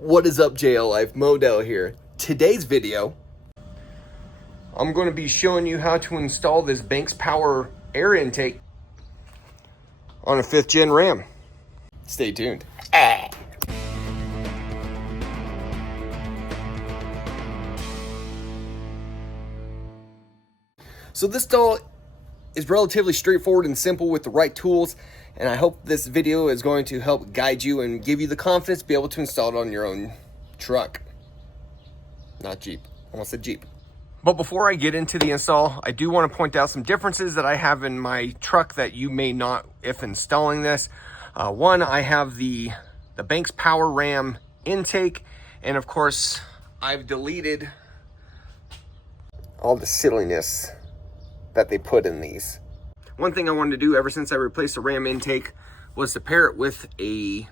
What is up, JL Life? Modell here. Today's video, I'm going to be showing you how to install this Banks Power air intake on a 5th gen Ram. Stay tuned. So this install is relatively straightforward and simple with the right tools, and I hope this video is going to help guide you and give you the confidence to be able to install it on your own truck. Not Jeep. I almost said Jeep. But before I get into the install, I do want to point out some differences that I have in my truck that you may not if installing this. One, I have the Banks Power Ram intake, and of course, I've deleted all the silliness that they put in these. One thing I wanted to do ever since I replaced the Ram intake was to pair it with a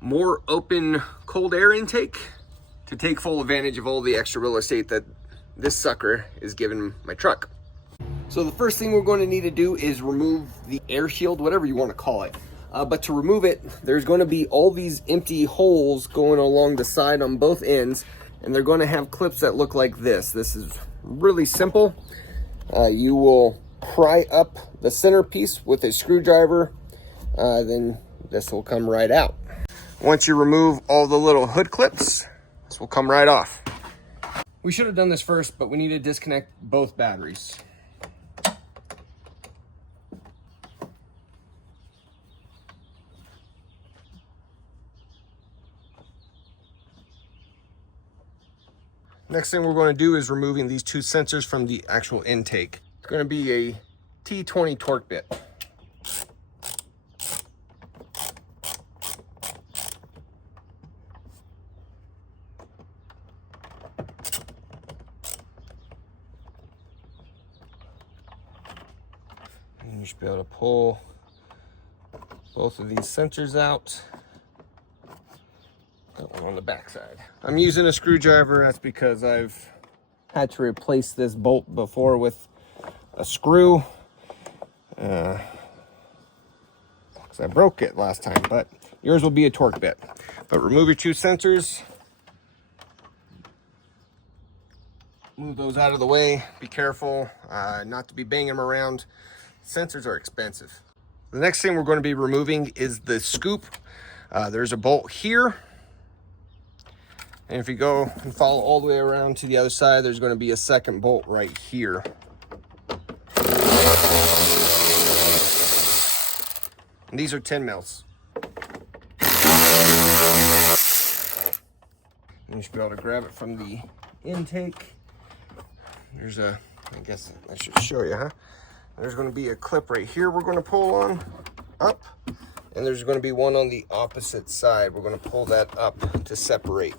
more open cold air intake to take full advantage of all the extra real estate that this sucker is giving my truck. So the first thing we're going to need to do is remove the air shield, whatever you want to call it. But to remove it, there's going to be all these empty holes going along the side on both ends, and they're going to have clips that look like this. This is really simple. You will pry up the centerpiece with a screwdriver, then this will come right out. Once you remove all the little hood clips, this will come right off. We should have done this first, but we need to disconnect both batteries. Next thing we're going to do is removing these two sensors from the actual intake. It's going to be a T20 torque bit. And you should be able to pull both of these sensors out. That one on the back side. I'm using a screwdriver. That's because I've had to replace this bolt before with a screw. Because I broke it last time, but yours will be a torque bit. But remove your two sensors. Move those out of the way. Be careful not to be banging them around. Sensors are expensive. The next thing we're going to be removing is the scoop. There's a bolt here. And if you go and follow all the way around to the other side, there's going to be a second bolt right here. And these are 10 mils. And you should be able to grab it from the intake. There's a, I guess I should show you, huh? There's going to be a clip right here we're going to pull on, up. And there's going to be one on the opposite side. We're going to pull that up to separate.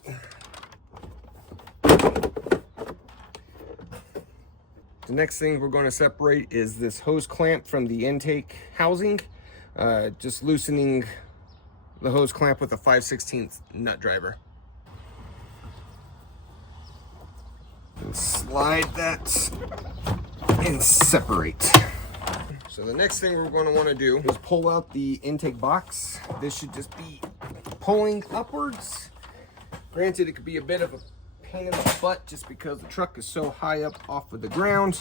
The next thing we're going to separate is this hose clamp from the intake housing. Just loosening the hose clamp with a 5/16 nut driver. And slide that and separate. So the next thing we're going to want to do is pull out the intake box. This should just be pulling upwards. Granted, it could be a bit of a pain in the butt just because the truck is so high up off of the ground.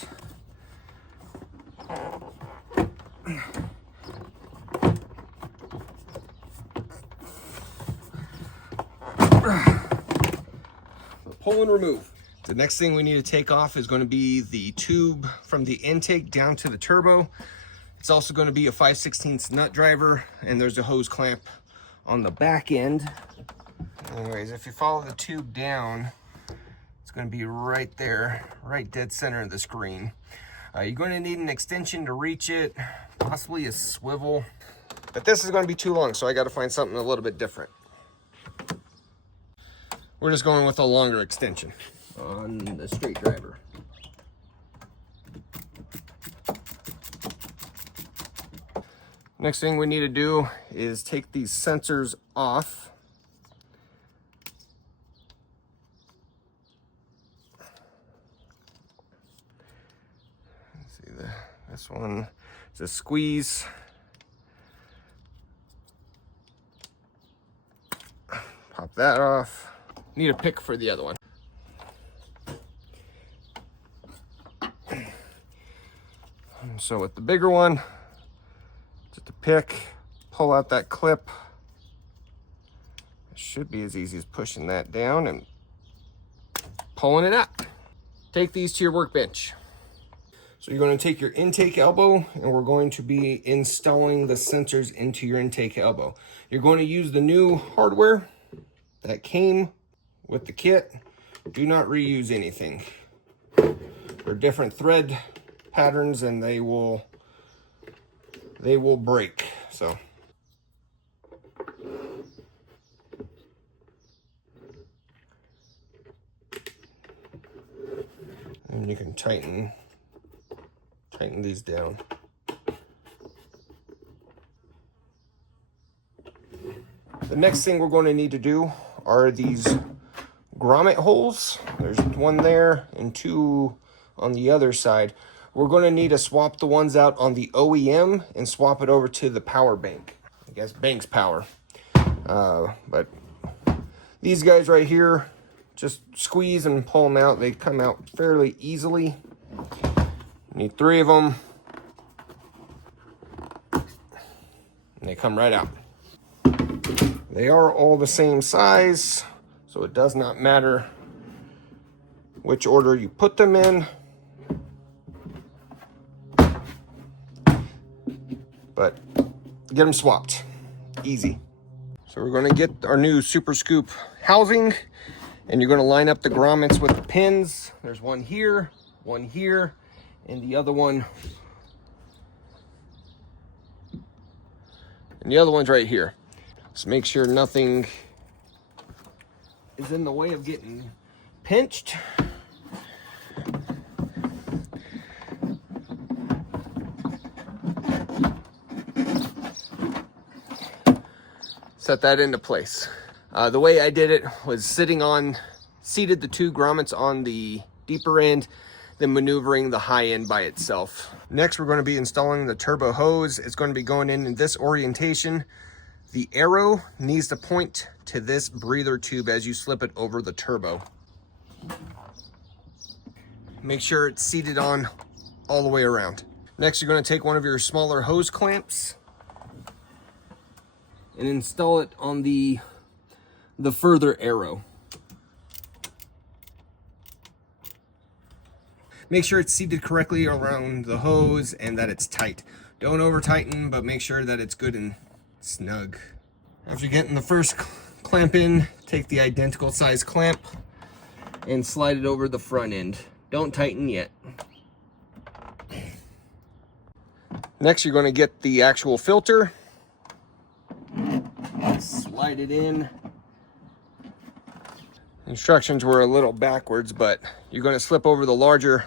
Pull and remove. The next thing we need to take off is going to be the tube from the intake down to the turbo. It's also going to be a 5/16 nut driver, and there's a hose clamp on the back end. Anyways, if you follow the tube down, it's going to be right there, right dead center of the screen. You're going to need an extension to reach it, possibly a swivel. But this is going to be too long, so I got to find something a little bit different. We're just going with a longer extension on the straight driver. Next thing we need to do is take these sensors off. This one is a squeeze. Pop that off. Need a pick for the other one. So with the bigger one, just a pick, pull out that clip. It should be as easy as pushing that down and pulling it out. Take these to your workbench. So you're going to take your intake elbow, and we're going to be installing the sensors into your intake elbow. You're going to use the new hardware that came with the kit. Do not reuse anything. They're different thread patterns, and they will break. So and you can tighten these down. The next thing we're going to need to do are these grommet holes. There's one there and two on the other side. We're going to need to swap the ones out on the OEM and swap it over to the power bank. I guess bank's power. But these guys right here, just squeeze and pull them out. They come out fairly easily. Need 3 of them. And they come right out. They are all the same size, so it does not matter which order you put them in. But get them swapped. Easy. So we're going to get our new Super Scoop housing, and you're going to line up the grommets with the pins. There's one here, and the other one, and the other one's right here. Just make sure nothing is in the way of getting pinched. Set that into place. The way I did it was seated the 2 grommets on the deeper end, then maneuvering the high end by itself. Next, we're going to be installing the turbo hose. It's going to be going in this orientation. The arrow needs to point to this breather tube as you slip it over the turbo. Make sure it's seated on all the way around. Next, you're going to take one of your smaller hose clamps and install it on the further arrow. Make sure it's seated correctly around the hose and that it's tight. Don't over tighten, but make sure that it's good and snug. After getting the first clamp in, take the identical size clamp and slide it over the front end. Don't tighten yet. Next, you're going to get the actual filter. Slide it in. Instructions were a little backwards, but you're going to slip over the larger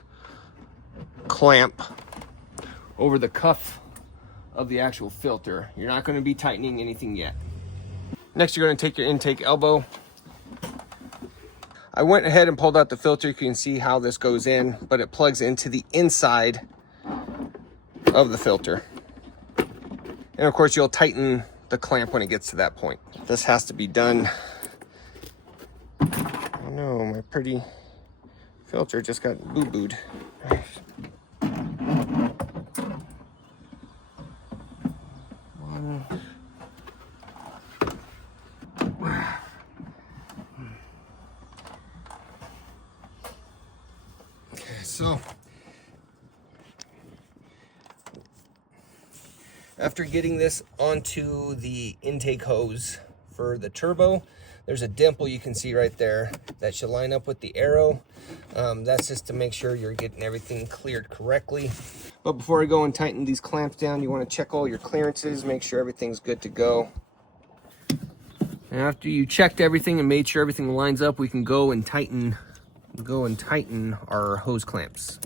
clamp over the cuff of the actual filter. You're not going to be tightening anything yet. Next, you're going to take your intake elbow. I went ahead and pulled out the filter. You can see how this goes in, but it plugs into the inside of the filter. And of course, you'll tighten the clamp when it gets to that point. This has to be done. Oh no, my pretty filter just got boo-booed. So, after getting this onto the intake hose for the turbo, there's a dimple you can see right there that should line up with the arrow. That's just to make sure you're getting everything cleared correctly. But before I go and tighten these clamps down, you want to check all your clearances, make sure everything's good to go. And after you checked everything and made sure everything lines up, we can go and tighten our hose clamps.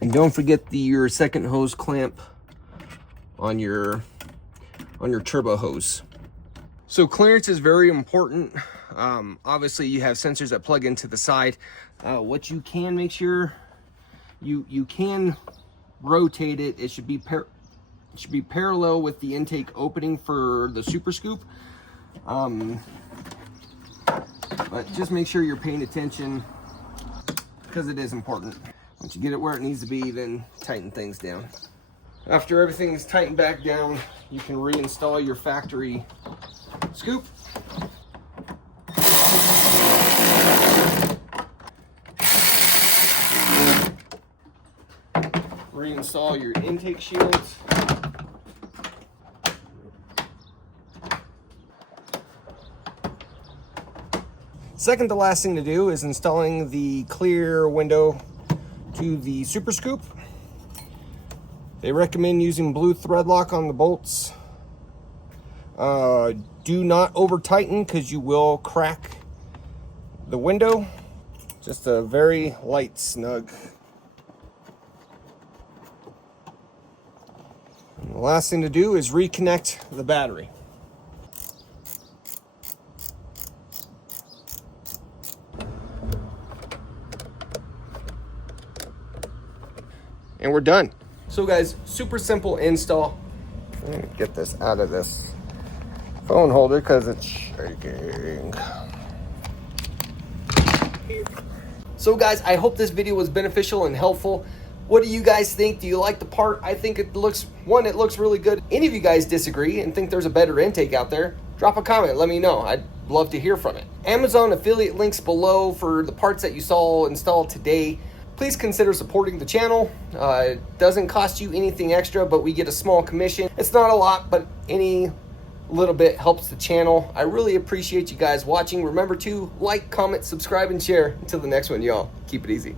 And don't forget your second hose clamp on your turbo hose. So clearance is very important. Obviously you have sensors that plug into the side. What you can make sure you can rotate it. It should be It should be parallel with the intake opening for the Super Scoop. But just make sure you're paying attention because it is important. Once you get it where it needs to be, then tighten things down. After everything is tightened back down, you can reinstall your factory scoop. Reinstall your intake shields. Second to last thing to do is installing the clear window to the Super Scoop. They recommend using blue thread lock on the bolts. Do not over tighten because you will crack the window. Just a very light snug. And the last thing to do is reconnect the battery. And we're done. So guys, super simple install. Let me get this out of this phone holder because it's shaking. So guys, I hope this video was beneficial and helpful. What do you guys think? Do you like the part? I think it looks really good. Any of you guys disagree and think there's a better intake out there? Drop a comment, let me know. I'd love to hear from it. Amazon affiliate links below for the parts that you saw installed today. Please consider supporting the channel. It doesn't cost you anything extra, but we get a small commission. It's not a lot, but any little bit helps the channel. I really appreciate you guys watching. Remember to like, comment, subscribe, and share. Until the next one, y'all, keep it easy.